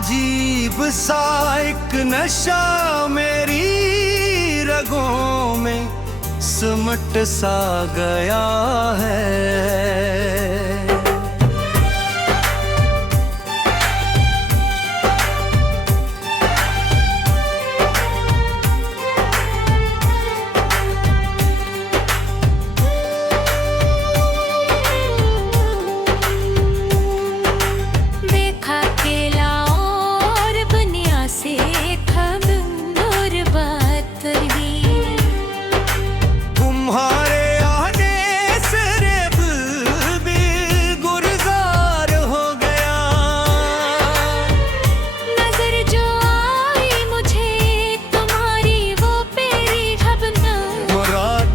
अजीब सा एक नशा मेरी रगों में सिमट सा गया है।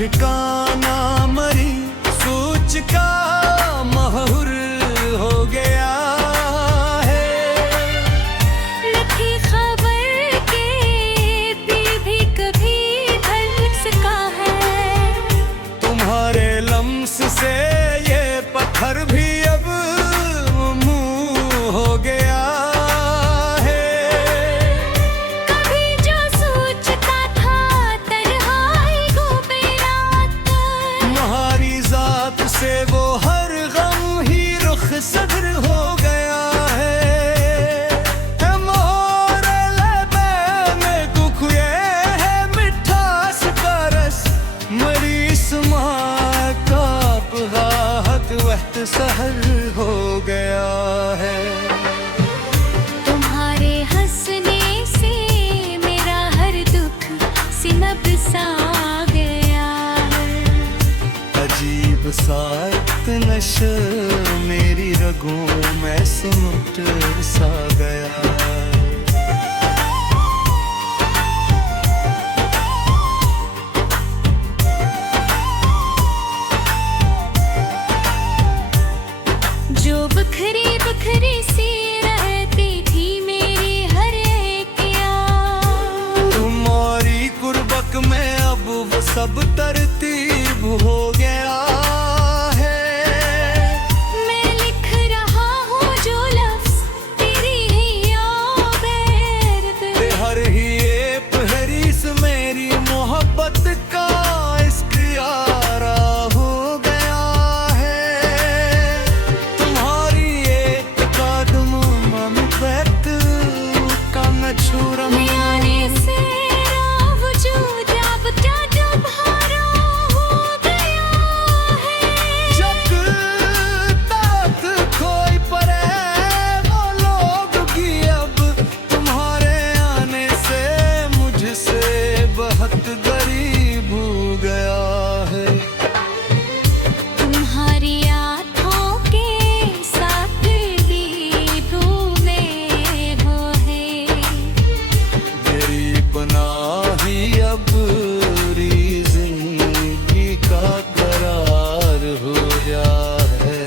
ठिकाना मरी सोच का महूर हो गया है। लखी खबर के दिल भी कभी धड़का है। तुम्हारे लम्स से ये पत्थर भी अब मुंह हो गया। से वो हर गम ही रुख सदर हो गया है। मोहरे लबे में कुछ ये है मिठास बरस मरी समा का बगाहत वक्त सहर हो गया है। तुम्हारे हंसने से मेरा हर दुख सिमट सा अजीब सा एक नशा मेरी रगों में सिमट सा गया। जो बखरी बखरी सी रहती थी मेरी हर एक याद, तुम्हारी कुर्बत में अब वो सब तरतीब हो गया है। मैं लिख रहा हूँ जो लफ्ज तेरी ही हर ही एक फहरिस मेरी मोहब्बत का इश्क़-ए-आरा हो गया है। तुम्हारी एक कदम ममबत का न छूरा गरीब हो गया है। तुम्हारी आँखों के साथ भी भूले वो है। मेरी पनाही अब जिंदगी का करार हो गया है।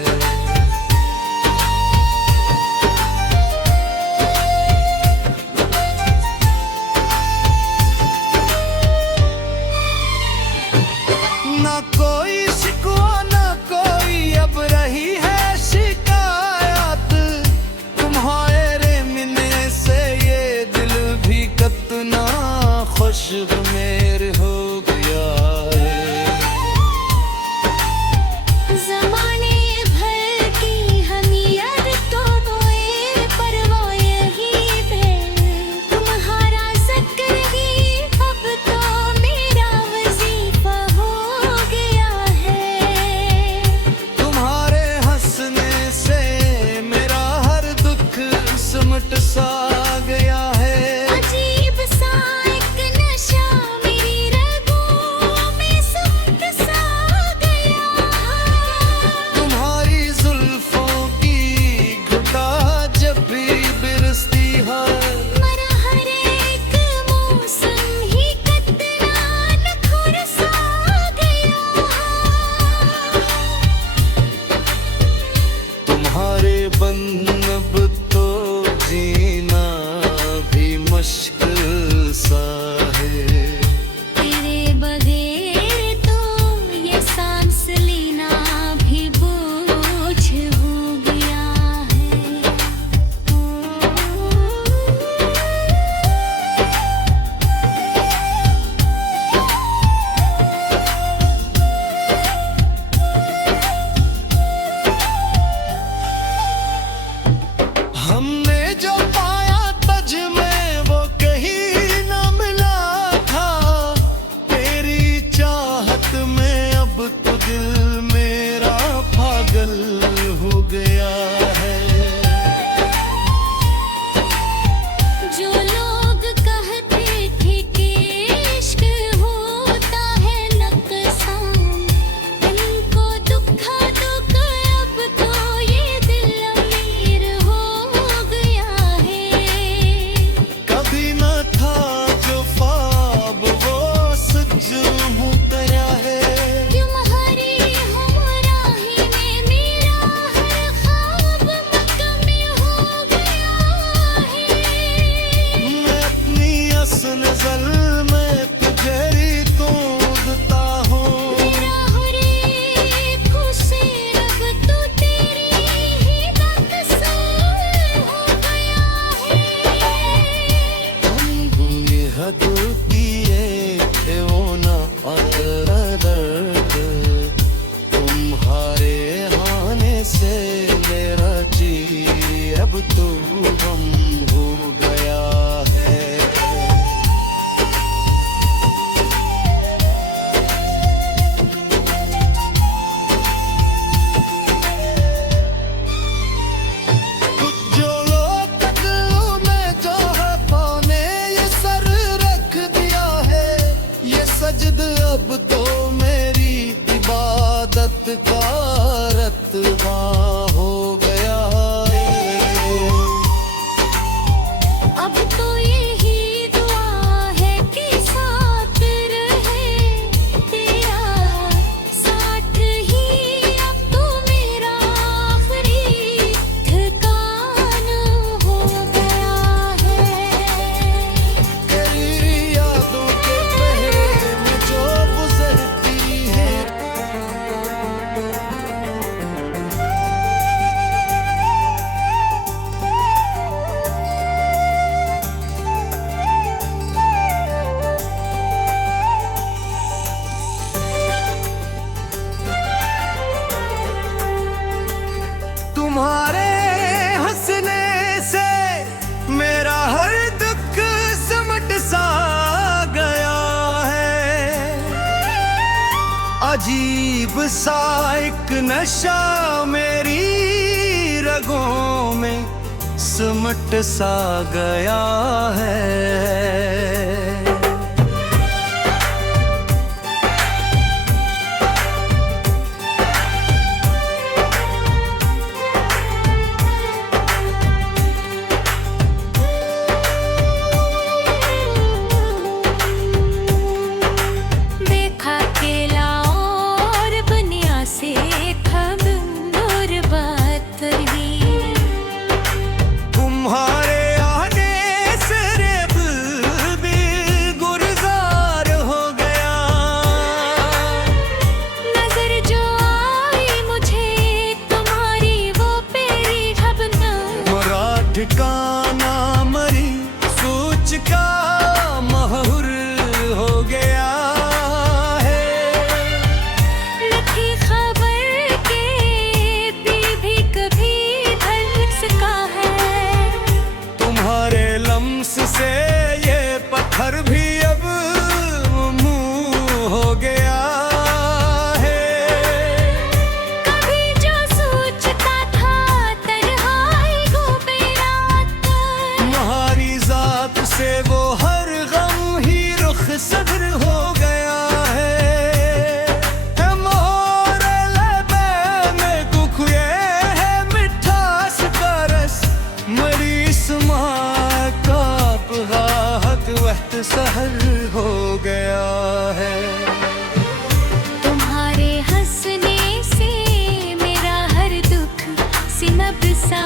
ना कोई शिकवा ना कोई अब रही है शिकायत। तुम्हारे मिलने से ये दिल भी कितना खुश मेर हो गया है। ज़माने भर की हमीयत तो पर वो यही है। तुम्हारा ज़िक्र ही अब तो मेरा वजीफा हो गया अजीब सा एक नशा मेरी रगों में सिमट सा गया है। ठिकाना मरी सोच का महूर हो गया है। नहीं खबर के भी कभी ढल सका है। तुम्हारे लम्स से ये पत्थर भी अब मुंह हो गया है। कभी जो सोचता था तन्हाई को से वो हर गम ही रुख सदर हो गया है। मोहरे लबे में कुखुए है मिठास का रस मरी समा का गाहक वक्त सहर हो गया है। तुम्हारे हंसने से मेरा हर दुख सिमट सा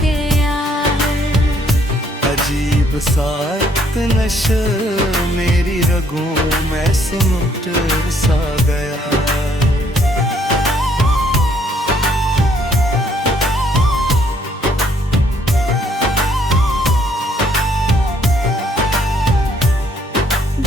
गया है। अजीब सा एक नशा मेरी रगों में सिमट सा गया।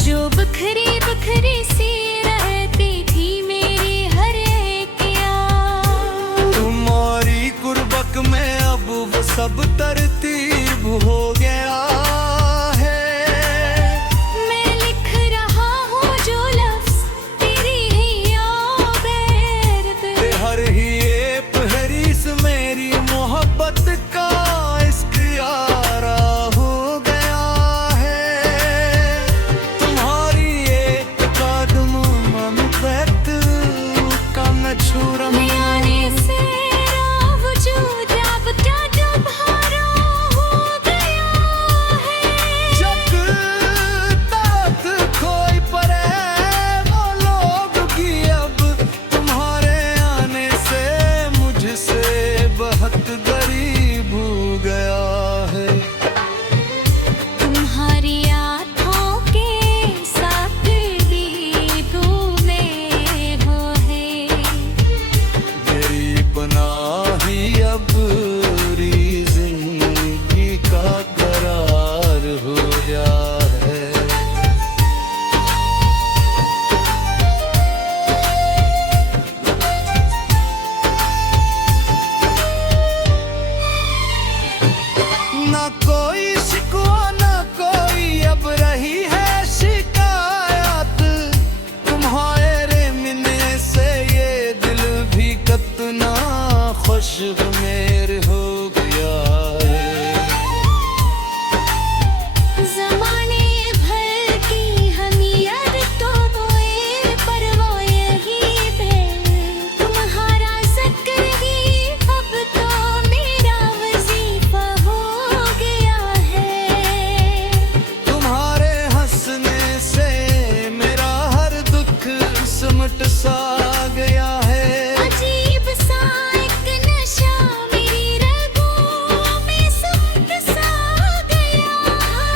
जो बखरी बखरी सी रहती थी मेरी हर एक याद, तुम्हारी कुर्बक में अब वो सब तरतीब हो गया है। मैं लिख रहा हूँ जो लफ्ज तेरी ही याद हर ही एक फहरिस मेरी मोहब्बत का इश्कियारा हो गया है। तुम्हारी एक कदम ममबत का न छूरा आने से वजूद अब क्या तुम्हारा हो गया है। जब तक कोई परे वो लोग भी अब तुम्हारे आने से मुझसे बहुत करीब हो गया है। तुम्हारी आँखों के साथ दीदों में हो है। मेरी पनाही अब जिंदगी का करार हो गया है। ना कोई शिकवा ना कोई अब रही है शिकायत। तुम्हारे मिलने से ये दिल भी कितना खुश मेर हो गया है। ज़माने भर की हमीयत तो बोए पर वो यही पे। तुम्हारा ज़िक्र ही अब तो मेरा वजीफा हो गया है। तुम्हारे हंसने से मेरा हर दुख सिमट सा गया है। अजीब सा एक नशा मेरी रगों में सिमट सा गया है।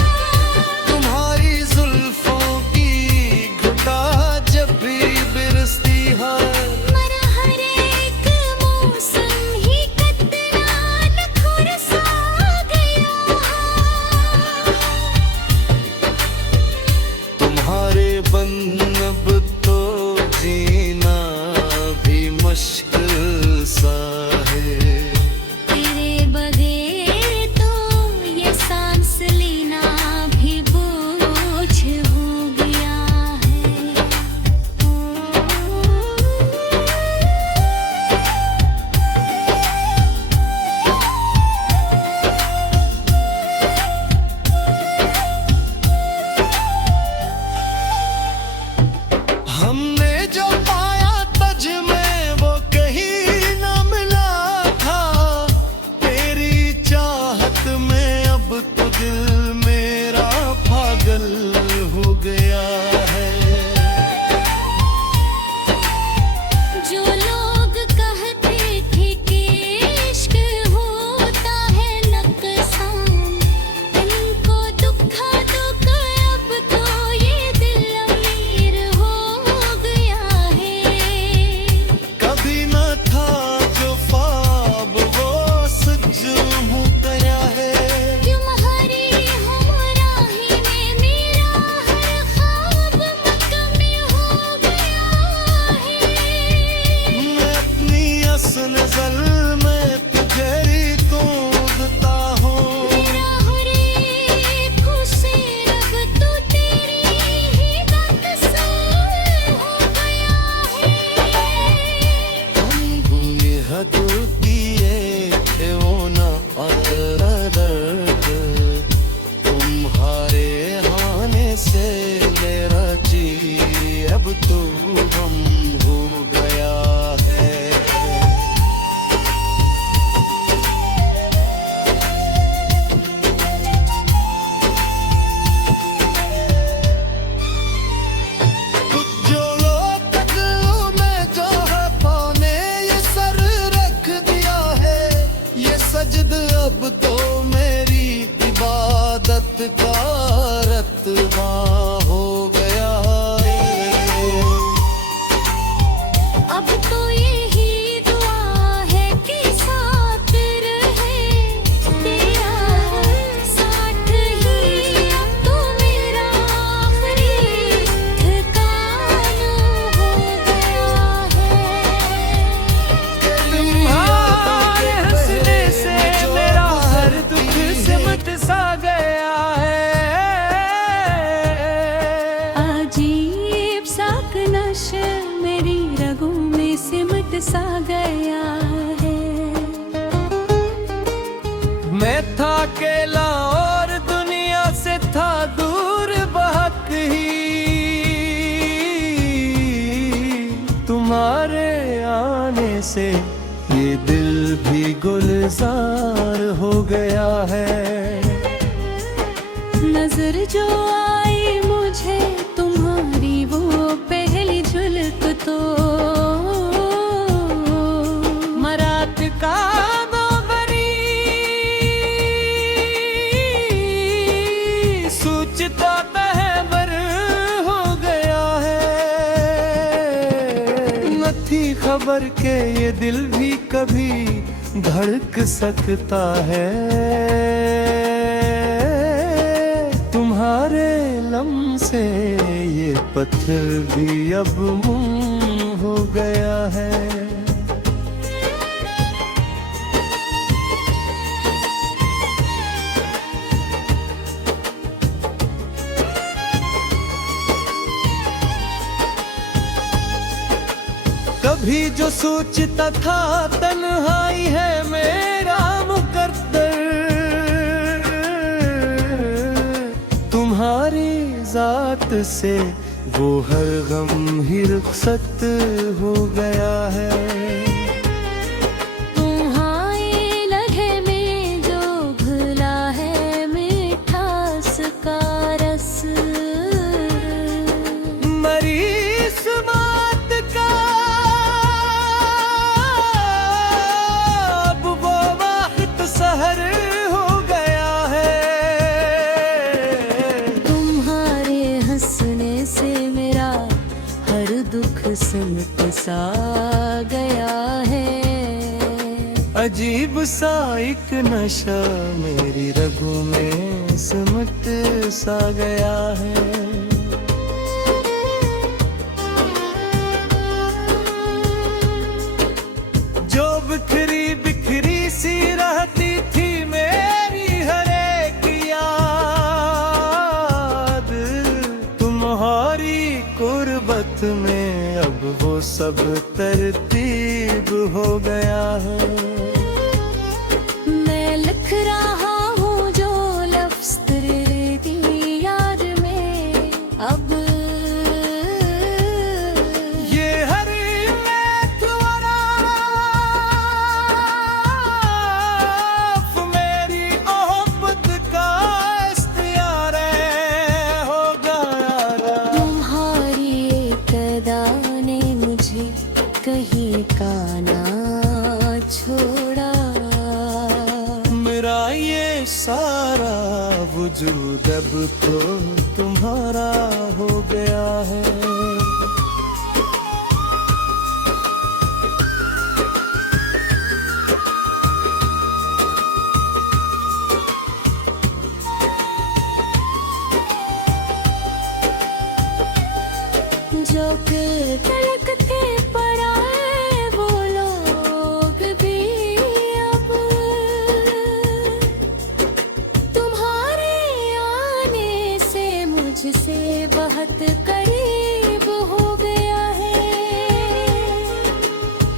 तुम्हारी जुल्फों की घुटा जब भी बिरसती है। मरा हर एक मौसम ही कितना नखुर सा गया है। तुम्हारे बंद अब तो जीना भी मुश्किल सा है। तेरे बगैर तो ये सांस लेना भी बोझ हो गया है। सा गया है। मैं था अकेला और दुनिया से था दूर बहुत ही, तुम्हारे आने से ये दिल भी गुलजार हो गया है। नजर जो आई मुझे तुम्हारी वो पहली झलक तो मरात का सूचता तहवर हो गया है। न थी खबर के ये दिल भी कभी धड़क सकता है। तुम्हारे लम से ये पत्थर भी अब मुंह हो गया है। कभी जो सोचता था तन्हाई है मेरा मुकद्दर, तुम्हारी जात से वो हर गम ही रुखसत हो गया है। तुम्हारी लहर में जो घुला है मिठास का रस, मरी इस बात का अब वो वक्त सहर हो गया है। तुम्हारे हंसने से मेरा हर दुख सिमट सा गया है। अजीब सा एक नशा मेरी रगों में सिमट सा गया है। जो बिखरी बिखरी सी रहती थी मेरी हर एक याद, तुम्हारी कुर्बत में अब वो सब तरतीब हो गया है। मैं लिख रहा हूँ जो लफ्ज़ तेरी याद में अब, ये हर मेरी मोहब्बत का इख्तियार हो गया। तुम्हारी एक अदा ने मुझे कहीं का ना छोड़ा। मेरा ये सारा वजूद अब तो तुम्हारा हो गया है। जो कि तलकते पराए वो लोग भी अब तुम्हारे आने से मुझसे बहुत करीब हो गया है।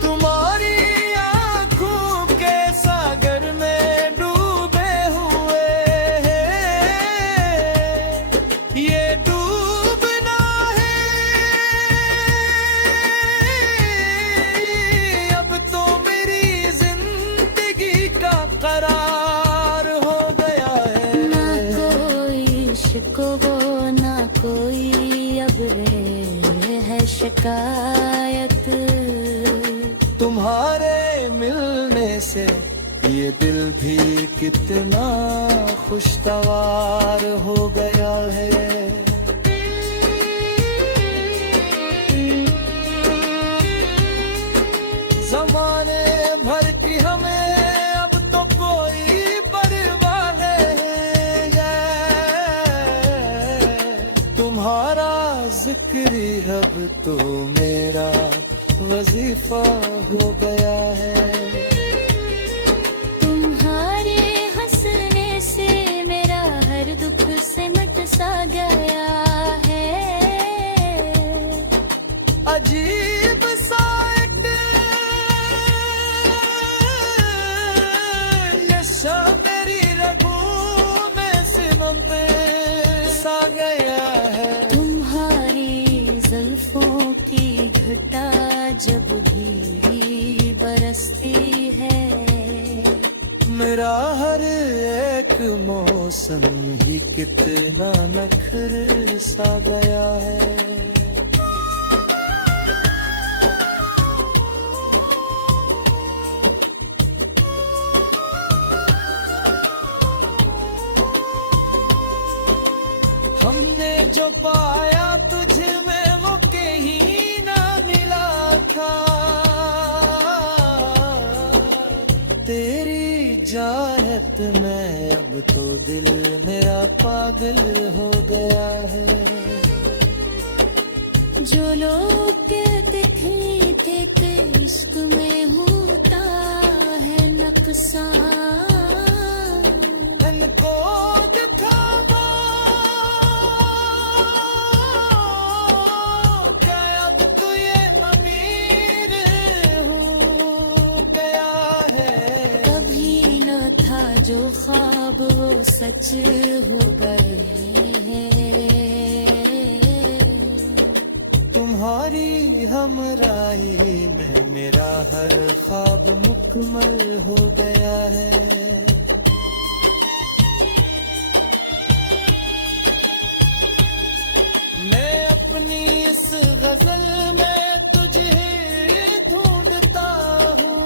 तुम्हारी आँखों के सागर में डूबे हुए हैं, ये डूबना है अब तो मेरी जिंदगी का करार हो गया है। ना कोई शिकवा ना कोई अब है शिकायत। तुम्हारे मिलने से ये दिल भी कितना खुशगवार हो गया है। जमाने भर की हमें अब तो कोई परवाह है। तुम्हारा जिक्र अब तो मेरा वजीफा हो गया है। तुम्हारे हंसने से मेरा हर दुख सिमट सा गया है। अजीब सा एक जब भी बरसती है। मेरा हर एक मौसम ही कितना नखर सा गया है। हमने जो पाया तुझ में वो कहीं ना मिला था। तेरी जायत में अब तो दिल मेरा पागल हो गया है। जो लोग कहते थे कि इश्क में होता है नुकसान, इनको दिखावा क्या अब तो ये अमीर हो गया है। कभी न था जो ख्वाब वो सच हो गए हैं। तुम्हारी हमराही में मेरा हर ख्वाब मुकम्मल हो गया है। मैं अपनी इस गजल में तुझे ढूंढता हूँ।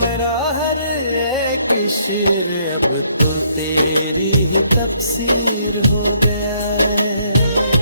मेरा हर एक शेर अब तो तेरी ही तफसीर हो गया है।